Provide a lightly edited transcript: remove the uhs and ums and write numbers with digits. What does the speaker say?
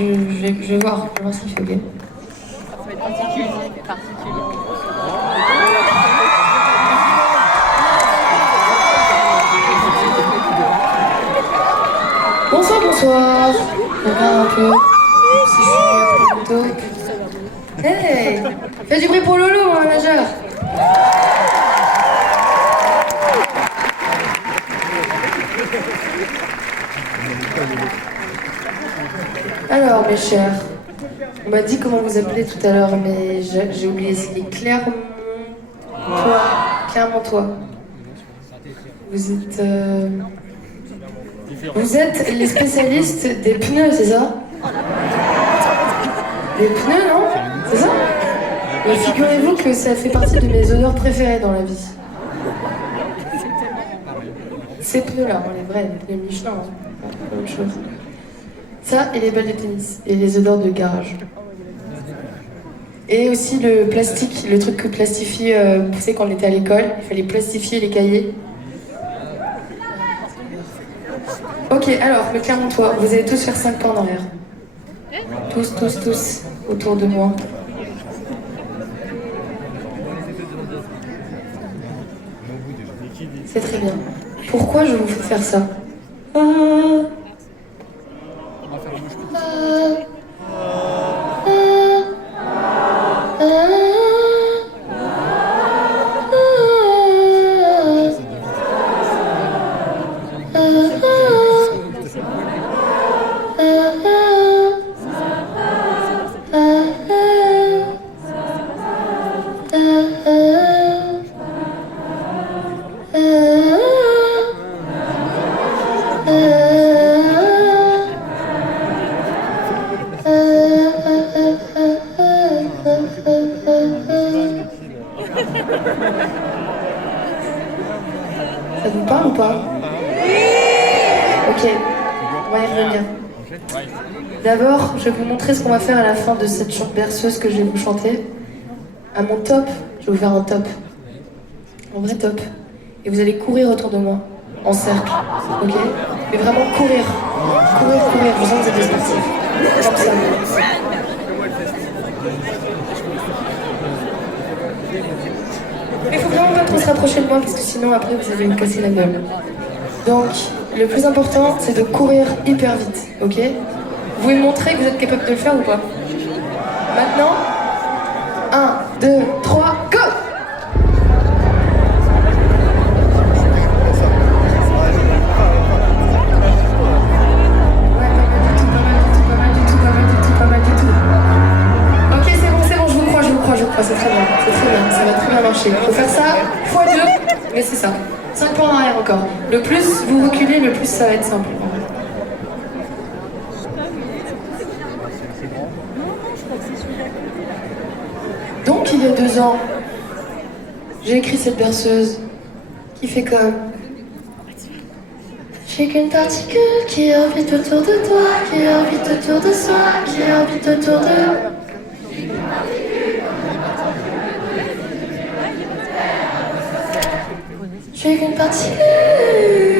Je vais voir ce qu'il fait, ok. Ça va être particulier. Bonsoir, bonsoir. Regarde un peu. Si je suis mieux plutôt. Hey, fais du bruit pour Lolo, hein, nageur. Alors, mes chers, on m'a dit comment vous appelez tout à l'heure, mais j'ai oublié. C'est Clermont. Toi. Vous êtes les spécialistes des pneus, c'est ça? Des pneus, non? C'est ça? Mais figurez-vous que ça fait partie de mes odeurs préférées dans la vie. Ces pneus-là, les vrais, les Michelin, hein. Pas autre chose. Ça et les balles de tennis, et les odeurs de garage. Et aussi le plastique, le truc que plastifie, vous savez quand on était à l'école, il fallait plastifier les cahiers. Ok, alors, mais Clermontois, vous allez tous faire 5 pas en arrière. Tous, autour de moi. C'est très bien. Pourquoi je vous fais faire ça? Ça vous parle ou pas? Ok, on va y revenir. D'abord, je vais vous montrer ce qu'on va faire à la fin de cette chante berceuse que je vais vous chanter. À mon top, je vais vous faire un top. Un vrai top. Et vous allez courir autour de moi, en cercle, ok? Mais vraiment courir. Courir, je sens que vous êtes des sportifs. Comme ça. Mais il faut vraiment pas trop se rapprocher de moi parce que sinon après vous allez me casser la gueule. Donc le plus important c'est de courir hyper vite, ok? Vous pouvez me montrer que vous êtes capable de le faire ou pas? Maintenant, 1, 2, 3, go! C'est très bien, ça va très bien marcher. Il faut faire ça x2, mais c'est ça. 5 points en arrière encore. Le plus vous reculez, le plus ça va être simple. Donc il y a 2 ans, j'ai écrit cette berceuse qui fait comme... J'ai qu'une particule qui orbite autour de toi, qui orbite autour de soi, qui orbite autour de... Je suis qu'une particule